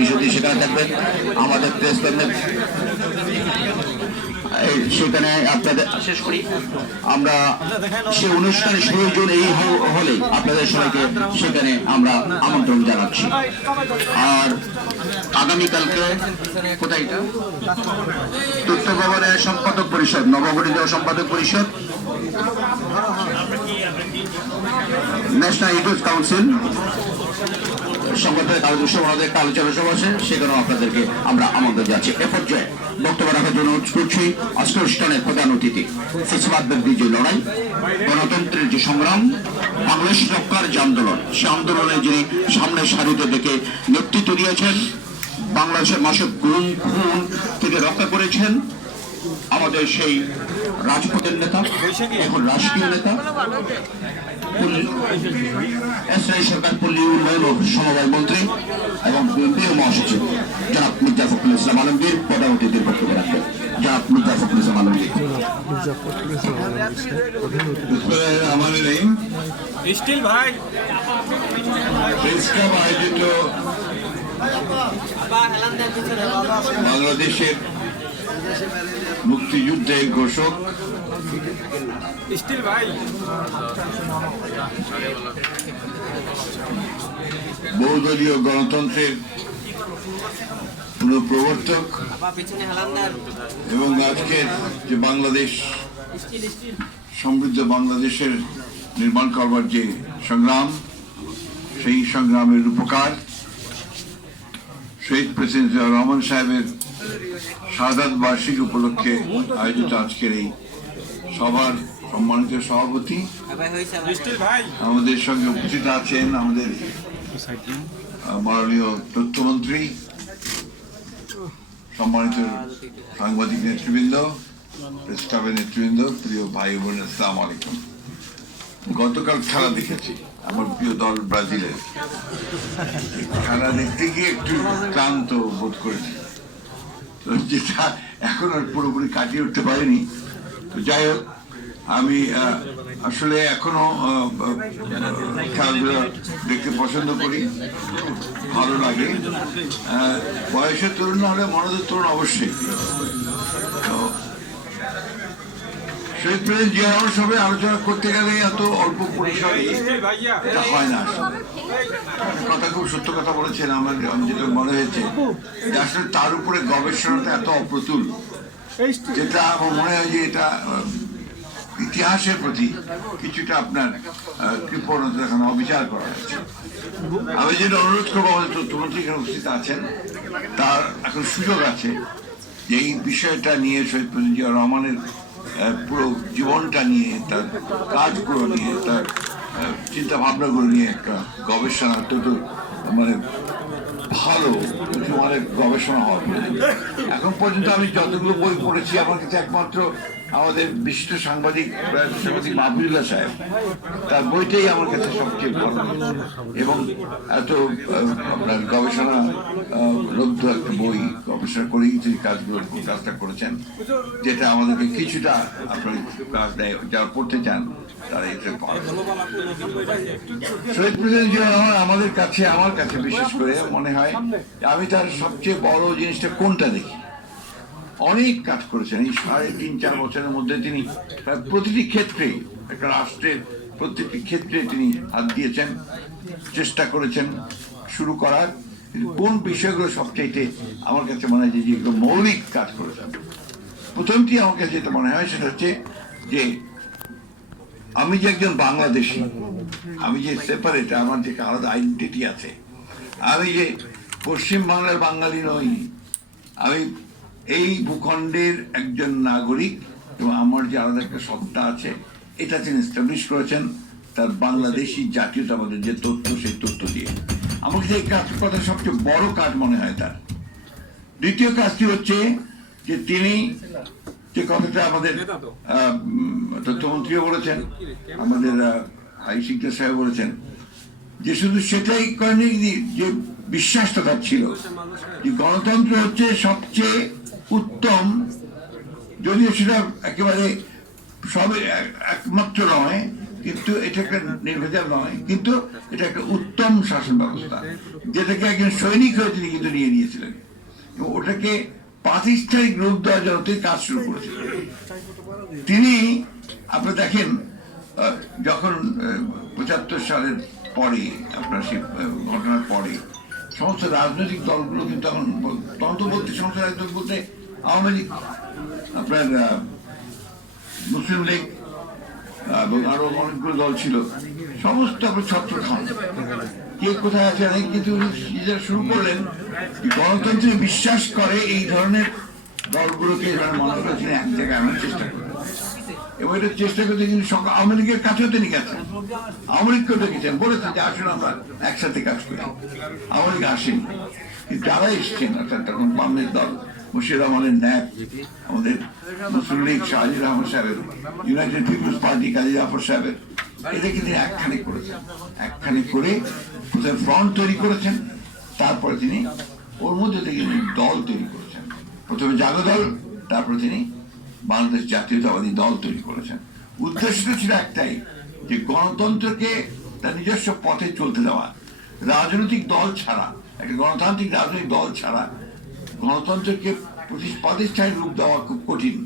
বিষয়টি সেখানে থাকবেন। আমাদের প্রেস ক্লাবের সেখানে আপনাদের শেষ করি আমরা সেই অনুষ্ঠানে প্রয়োজন এই হলে আপনাদের সবাইকে সেখানে আমরা আমন্ত্রণ জানাচ্ছি। আর আগামীকালকে কোথায় তথ্য ভবনের সম্পাদক পরিষদ, নবগঠিত সম্পাদক পরিষদ, ন্যাশনাল ইউথ কাউন্সিল সংগঠনের আমাদের একটা আলোচনা সভা আছে, সেখানেও আপনাদেরকে আমরা আমন্ত্রণ যাচ্ছি। এ পর্যায়ে বক্তব্য রাখার জন্য অনুরোধ করছি আজকে অনুষ্ঠানের প্রধান অতিথি, ফ্যাসিবাদ বিরোধী যে লড়াই, গণতন্ত্রের যে সংগ্রাম, বাংলাদেশ রক্ষার যে আন্দোলন, সে আন্দোলনে যিনি সামনের সারিতে দেখে নেতৃত্ব দিয়েছেন, বাংলাদেশের মাসিক গুম খুন থেকে রক্ষা করেছেন আমাদের সেই রাজপথের নেতা, এখন রাষ্ট্রীয় নেতা, সরকার পল্লী উন্নয়ন ও সমবায় মন্ত্রী এবং প্রিয় মহাসচিব জনাব মির্জা ফখরুল ইসলাম আলমগীর প্রধান অতিথির বক্তব্য রাখবেন। জনাব মির্জা ফখরুল ইসলাম আলমগীর। আয়োজিত বাংলাদেশের মুক্তিযুদ্ধের ঘোষক বহুদলীয় গণতন্ত্রের পুনঃপ্রবর্তক এবং আজকের যে বাংলাদেশ, সমৃদ্ধ বাংলাদেশের নির্মাণ করবার যে সংগ্রাম, সেই সংগ্রামের রূপকার শহীদ প্রেসিডেন্ট জিয়াউর রহমান সাহেবের শাহাদাত বার্ষিকী উপলক্ষে আয়োজিত আজকের এই সভার সম্মানিত সভাপতি, আমাদের সঙ্গে উপস্থিত আছেন আমাদের মাননীয় তথ্যমন্ত্রী, সম্মানিত সাংবাদিক নেতৃবৃন্দ, প্রেস ক্লাবের নেতৃবৃন্দ, প্রিয় ভাই বোন, আসসালামু আলাইকুম। গতকাল খেলা দেখেছি, আমার প্রিয় দল ব্রাজিলের। খেলা দেখতে গিয়ে একটু ক্লান্ত বোধ করেছি, যেটা এখন আর পুরোপুরি কাটিয়ে উঠতে পারিনি। তো যাই হোক, আমি আসলে এখনো খেলাধুলা দেখতে পছন্দ করি, ভালো লাগে। বয়সের তরুণ না হলে মনদের তরুণ অবশ্যই। তো শহীদ প্রেসিডেন্ট জিয়া রহমান সবে আলোচনা করতে গেলে এত অল্প পরিসরে এটা হয় না। কথা খুব সত্য কথা বলেছেন, আমার যেটা মনে হয়েছে আসলে তার উপরে গবেষণাটা এত অপ্রতুল, যেটা আমার মনে হয় যে এটা ইতিহাসের প্রতি কিছুটা আপনার কৃপণতা দেখানো, অবিচার করা হয়েছে। আমি যেটা অনুরোধ করবো, আমাদের তথ্যমন্ত্রী এখানে উপস্থিত আছেন, তার এখন সুযোগ আছে যে এই বিষয়টা নিয়ে শহীদ প্রেসিডেন্ট জিয়া রহমানের পুরো জীবনটা নিয়ে, তার কাজগুলো নিয়ে, তার চিন্তা ভাবনাগুলো নিয়ে একটা গবেষণা, অত্যন্ত মানে ভালো অনেক গবেষণা হওয়া প্রয়োজন। এখন পর্যন্ত আমি যতগুলো বই পড়েছি, আমার কাছে একমাত্র আমাদের বিশিষ্ট সাংবাদিক মাহবুবুল্লাহ সাহেব, তার বইটাই আমার কাছে সবচেয়ে ভালো এবং এত আপনার গবেষণা লব্ধ একটা বই, গবেষণা করেই তিনি কাজটা করেছেন, যেটা আমাদেরকে কিছুটা আপনার কাজ দেয়। যারা পড়তে চান তারা এটা করেন। শহীদ প্রেসিডেন্ট জিয়া রহমান আমাদের কাছে, আমার কাছে বিশেষ করে মনে হয়, আমি তার সবচেয়ে বড় জিনিসটা কোনটা দেখি, অনেক কাজ করেছেন এই 3.5-4 বছরের মধ্যে। তিনি প্রতিটি ক্ষেত্রে, একটা রাষ্ট্রের প্রতিটি ক্ষেত্রে তিনি হাত দিয়েছেন, চেষ্টা করেছেন শুরু করার। কোন বিষয়গুলো সবচাইতে আমার কাছে মনে হয় যেগুলো মৌলিক কাজ করেছেন, প্রথমটি আমার কাছে যেটা মনে হয় সেটা হচ্ছে যে আমি যে একজন বাংলাদেশি, আমি যে সেপারেট, আমার যে আলাদা আইডেন্টিটি আছে, আমি যে পশ্চিম বাংলার বাঙালি নই, আমি এই ভূখণ্ডের একজন নাগরিক এবং আমার যে আলাদা একটা সত্তা আছে, এটা তিনি এস্টাবলিশ করেছেন তার বাংলাদেশি জাতীয়তাবাদের যে তথ্য, সেই তথ্য দিয়ে। আমাকে যে কাজটা সবচেয়ে বড় কাজ মনে হয় তার। দ্বিতীয় কাজটি হচ্ছে যে তিনি যে কথাটা আমাদের তথ্যমন্ত্রীও বলেছেন, আমাদের হাই শিক্ষা সাহেব বলেছেন, যে শুধু সেটাই করেনি, যে বিশ্বাসটা তার ছিল যে গণতন্ত্র হচ্ছে সবচেয়ে উত্তম, যদিও সেটা একেবারে সবে একমাত্র নয়, কিন্তু এটা একটা নির্ভেজাল নয়, কিন্তু এটা একটা উত্তম শাসন ব্যবস্থা, যেটাকে একজন সৈনিক হয়ে তিনি কিন্তু নিয়ে নিয়েছিলেন এবং ওটাকে প্রাতিষ্ঠানিক রূপ দেওয়ার জন্য তিনি কাজ শুরু করেছিলেন। তিনি আপনি দেখেন যখন 75 সালের পরে আপনার সেই ঘটনার পরে সমস্ত রাজনৈতিক দলগুলো কিন্তু এখন তন্ত্রবর্তী সমস্ত রাজনৈতিক বলতে আওয়ামী লীগ, আপনার মুসলিম লীগ এবং আরো অনেকগুলো দল ছিল, সমস্ত আপনার ছত্র খান কে কোথায় আছে অনেক কিছু নিজেরা শুরু করলেন। গণতন্ত্রে বিশ্বাস করে এই ধরনের দলগুলোকে মানুষরা তিনি এক জায়গায় আনার চেষ্টা করেন এবং এটা চেষ্টা করতে কিন্তু আওয়ামী লীগের কাছেও তিনি গেছেন, আওয়ামী লীগকেও ডেকেছেন, বলেছেন যে আসুন আমরা একসাথে কাজ করি। আওয়ামী লীগ আসেন, যারা এসছেন অর্থাৎ তখন বামের দল মুশির রহমানের ন্যাপ, আমাদের মুসলিম লীগ শাহজির রহমান সাহেবের, United people's party Kazi Zafar সাহেবের, এটাকে তিনি একখানে করেছেন। একখানে করে প্রথমে ফ্রন্ট তৈরি করেছেন, তারপরে তিনি ওর মধ্যে থেকে দল তৈরি করেছেন। প্রথমে জাগো দল, তারপরে তিনি বাংলাদেশ জাতীয়তাবাদী দল তৈরি করেছেন। উদ্দেশ্যটা ছিল একটাই, যে গণতন্ত্রকে তার নিজস্ব পথে চলতে দেওয়া। রাজনৈতিক দল ছাড়া, একটা গণতান্ত্রিক রাজনৈতিক দল ছাড়া গণতন্ত্রকে প্রাতিষ্ঠানিক রূপ দেওয়া খুব কঠিন।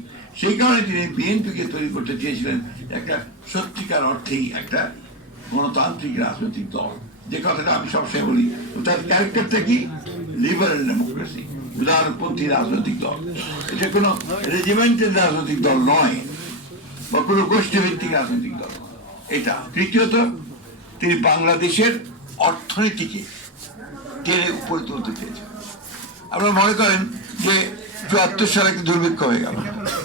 সেই কারণে তিনি বিএনপিকে তৈরি করতে চেয়েছিলেন একটা সত্যিকার অর্থেই একটা গণতান্ত্রিক রাজনৈতিক দল, যে কথাটা আমি সবসময় বলি। তার ক্যারেক্টারটা কি? লিবারেল ডেমোক্রেসি, উদারপন্থী রাজনৈতিক দল। এটা কোনো রেজিমেন্টের রাজনৈতিক দল নয় বা কোনো গোষ্ঠীভিত্তিক রাজনৈতিক দল। এটা তৃতীয়ত, তিনি বাংলাদেশের অর্থনীতিকে টেনে উপরে তুলতে চেয়েছেন। আপনারা মনে করেন যে 74 সালে একটা দুর্ভিক্ষ হয়ে গেল,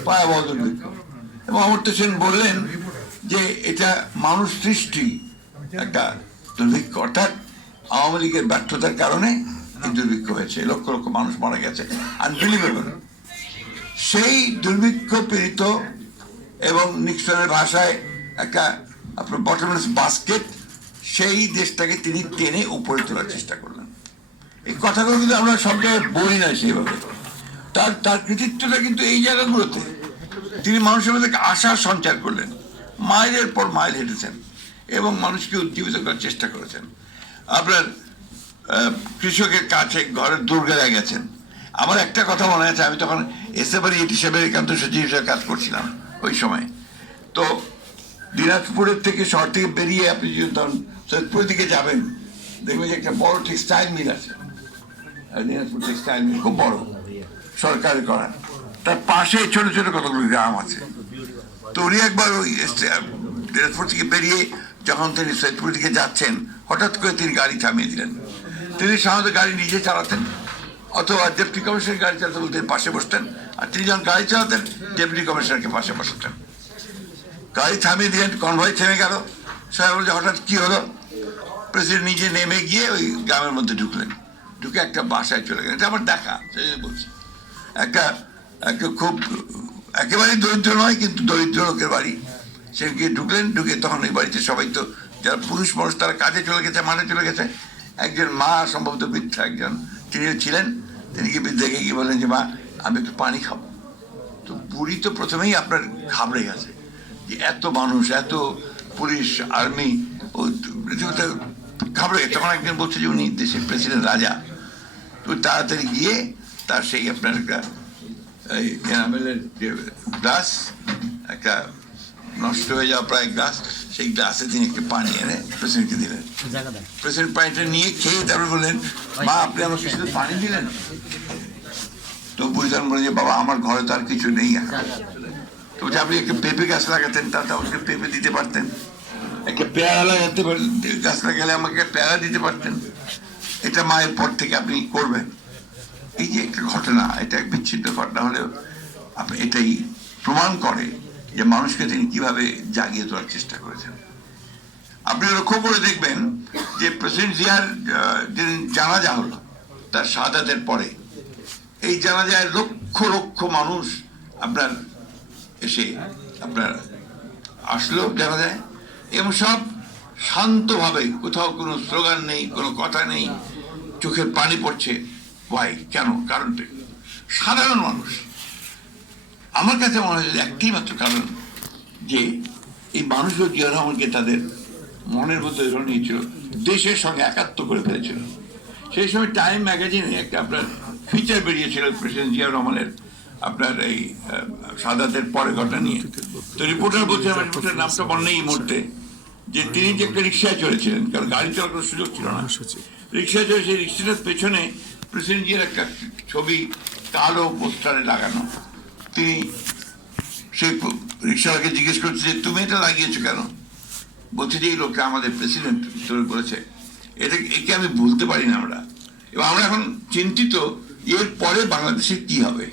ভয়াবহ দুর্ভিক্ষ, এবং অমর্ত্য সেন বললেন যে এটা মানুষ সৃষ্টি একটা দুর্ভিক্ষ, অর্থাৎ আওয়ামী লীগের ব্যর্থতার কারণে এই দুর্ভিক্ষ হয়েছে, লক্ষ লক্ষ মানুষ মারা গেছে, আনবিলিভেবল। সেই দুর্ভিক্ষ পীড়িত এবং নিক্সনের ভাষায় একটা আপনার বটমলেস বাস্কেট, সেই দেশটাকে তিনি টেনে উপরে তোলার চেষ্টা করলেন। এই কথাগুলো কিন্তু আমরা সব জায়গায় বলি না সেইভাবে। তার কৃতিত্বটা কিন্তু এই জায়গাগুলোতে। তিনি মানুষের মধ্যে আশার সঞ্চার করলেন, মাইলের পর মাইল হেঁটেছেন এবং মানুষকে উজ্জীবিত করার চেষ্টা করেছেন। আপনার কৃষকের কাছে ঘরের দুর্গায় গেছেন। আমার একটা কথা মনে আছে, আমি তখন এসএফআর হিসেবে একান্ত সচিব হিসেবে কাজ করছিলাম ওই সময়। তো দিনাজপুরের থেকে শহর থেকে বেরিয়ে আপনি যদি তখন সৈয়দপুরের দিকে যাবেন, দেখবেন যে একটা বড় টেক্সটাইল মিল আছে, দিনাজপুর টেক্সটাইল মিল খুব বড়, সরকারি করা। তার পাশে ছোট ছোট কতগুলো গ্রাম আছে। তো উনি একবার ওই দিনাজপুর থেকে বেরিয়ে যখন তিনি সৈয়দপুর দিকে যাচ্ছেন, হঠাৎ করে তিনি গাড়ি থামিয়ে দিলেন। তিনি সাধারণত গাড়ি নিজে চালাতেন, অথবা ডেপুটি কমিশনার গাড়ি চালাতে বলতে পাশে বসতেন, আর তিনি যখন গাড়ি চালাতেন ডেপুটি কমিশনারকে পাশে বসাতেন। গাড়ি থামিয়ে দিলেন, কনভয় থেমে গেল। সবাই বলছে হঠাৎ কি হলো? প্রেসিডেন্ট নিজে নেমে গিয়ে ওই গ্রামের মধ্যে ঢুকলেন, ঢুকে একটা বাসায় চলে গেলেন। এটা আমার দেখা, সেই বলছি। একটা খুব একেবারেই দরিদ্র নয়, কিন্তু দরিদ্র লোকের বাড়ি। সে গিয়ে ঢুকলেন, ঢুকে তখন এই বাড়িতে সবাই তো যারা পুরুষ মানুষ তারা কাজে চলে গেছে, মানে চলে গেছে। একজন মা, সম্ভবত বৃদ্ধা একজন তিনি ছিলেন, তিনি কি দেখে গিয়ে বললেন যে মা আমি একটু পানি খাবো। তো বুড়ি তো প্রথমেই আপনার ঘাবড়ে গেছে যে এত মানুষ, এত পুলিশ, আর্মি, ও রীতিমতো ঘাবড়ে গেছে। তখন একজন বলছে যে উনি দেশের প্রেসিডেন্ট, রাজা। তো তাড়াতাড়ি গিয়ে তার সেই আপনার একটা এনামেলের যে গ্লাস, একটা নষ্ট হয়ে যাওয়া প্রায় গ্লাস, সেই গ্লাসে তিনি একটু পানি এনে প্রেসিডেন্টকে দিলেন। প্রেসিডেন্ট পানিটা নিয়ে খেয়ে তারপরে বললেন মা আপনি আমাকে শুধু পানি দিলেন? তো বুঝলেন বলে যে বাবা আমার ঘরে তো আর কিছু নেই। তো বলছে আপনি একটা পেঁপে গাছ লাগাতেন, তাতে আমাকে পেঁপে দিতে পারতেন। একটা পেয়ারা লাগাতে গাছ লাগালে আমাকে পেয়ারা দিতে পারতেন। এটা মায়ের পর থেকে আপনি করবেন। এই যে একটা ঘটনা, এটা এক বিচ্ছিন্ন ঘটনা হলেও এটাই প্রমাণ করে যে মানুষকে তিনি কিভাবে জাগিয়ে তোলার চেষ্টা করেছেন। আপনি লক্ষ্য করে দেখবেন যে প্রেসিডেন্ট জিয়ার যেদিন জানাজা হলো তার শাহাদাতের পরে, এই জানাজায় লক্ষ লক্ষ মানুষ আপনার এসে আপনার আসলো জানাজায়, এবং সব শান্তভাবে, কোথাও কোনো স্লোগান নেই, কোনো কথা নেই, চোখের পানি পড়ছে। ভাই কেন? কারণটা সাধারণ মানুষ। আমার কাছে মনে হয় একটি মাত্র কারণ, যে এই মানুষগুলো জিয়া রহমানকে তাদের মনের মধ্যে ধরে নিয়েছিল, দেশের সঙ্গে একাত্ম করে ফেলেছিল। সেই সময় টাইম ম্যাগাজিনে একটা আপনার ফিচার বেরিয়েছিল প্রেসিডেন্ট জিয়া রহমানের আপনার এই সাদাতের পরে ঘটনা নিয়ে। তো রিপোর্টার বলছে, আমার রিপোর্টার নামটা মনে নেই এই মুহূর্তে, যে তিনি যে একটা রিক্সায় চলেছিলেন, কারণ গাড়ি চলার কোনো সুযোগ ছিল না, রিক্সায় চলে, সেই রিক্সাটার পেছনে প্রেসিডেন্ট জিয়ার একটা ছবি কালো পোস্টারে লাগানো। তিনি সেই রিক্সাওয়ালাকে জিজ্ঞেস করছে যে তুমি এটা লাগিয়েছো কেন? বলছে যে এই লোকটা আমাদের প্রেসিডেন্ট বলেছে, একে আমি ভুলতে পারি না আমরা, এবং আমরা এখন চিন্তিত এর পরে বাংলাদেশে কি হবে।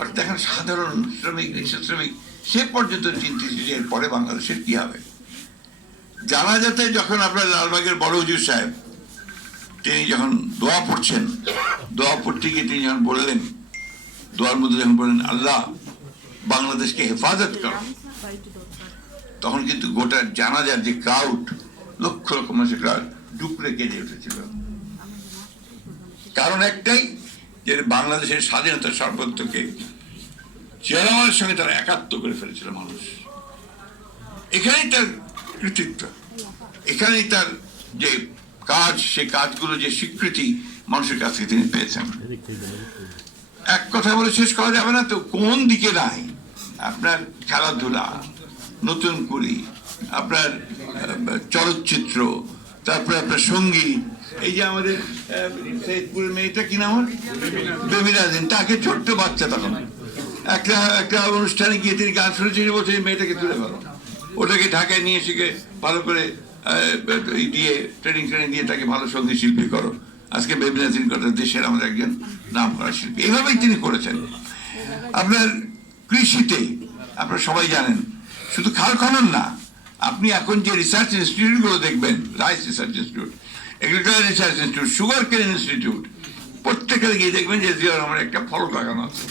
অর্থাৎ এখন সাধারণ শ্রমিক, রিক্সা শ্রমিক সে পর্যন্ত চিন্তিত যে এর পরে বাংলাদেশের কি হবে। জানাজাতে যখন আপনার লালবাগের বড় হুজুর সাহেব তিনি যখন দোয়া পড়ছেন, দোয়া পড়তে গিয়ে তিনি যখন বললেন, দোয়ার মধ্যে যখন বললেন আল্লাহ বাংলাদেশকে হেফাজত করো, তখন কিন্তু গোটা জানাজার যে ক্রাউড, লক্ষ লক্ষ মানুষের ক্রাউড ডুকরে কেঁদে উঠেছিল। কারণ একটাই, যে বাংলাদেশের স্বাধীনতার সার্বত্বকে চেয়ারম্যানের সঙ্গে তারা একাত্ম করে ফেলেছিল মানুষ। এখানেই তার কৃতিত্ব, এখানেই তার যে কাজ, সে কাজগুলো যে স্বীকৃতি মানুষের কাছ থেকে তিনি পেয়েছেন। এক কথা বলে শেষ করা যাবে না, তো কোন দিকে নাই আপনার খেলাধুলা, নতুন কুড়ি, আপনার চলচ্চিত্র, তারপরে আপনার সঙ্গীত। এই যে আমাদের সৈয়দপুরের মেয়েটা কি নাম, বেবিনা দিন, তাকে ছোট্ট বাচ্চা তখন একটা অনুষ্ঠানে গিয়ে তিনি গান শুনেছেন, বলছে এই মেয়েটাকে তুলে ফেলো, ওটাকে ঢাকায় নিয়ে এসে ভালো করে দিয়ে ট্রেনিং দিয়ে তাকে ভালো সঙ্গীত শিল্পী করো। আজকে বেবিনা দিন কথা দেশের আমাদের একজন নাম করা শিল্পী, এইভাবেই তিনি করেছেন। আপনার কৃষিতে আপনারা সবাই জানেন, শুধু খাল খনন না, আপনি এখন যে রিসার্চ ইনস্টিটিউটগুলো দেখবেন, rice research institute, agriculture research institute, sugar কেন ইনস্টিটিউট, প্রত্যেকের গিয়ে দেখবেন যে জিয়া রহমানের একটা ফলক লাগানো আছে।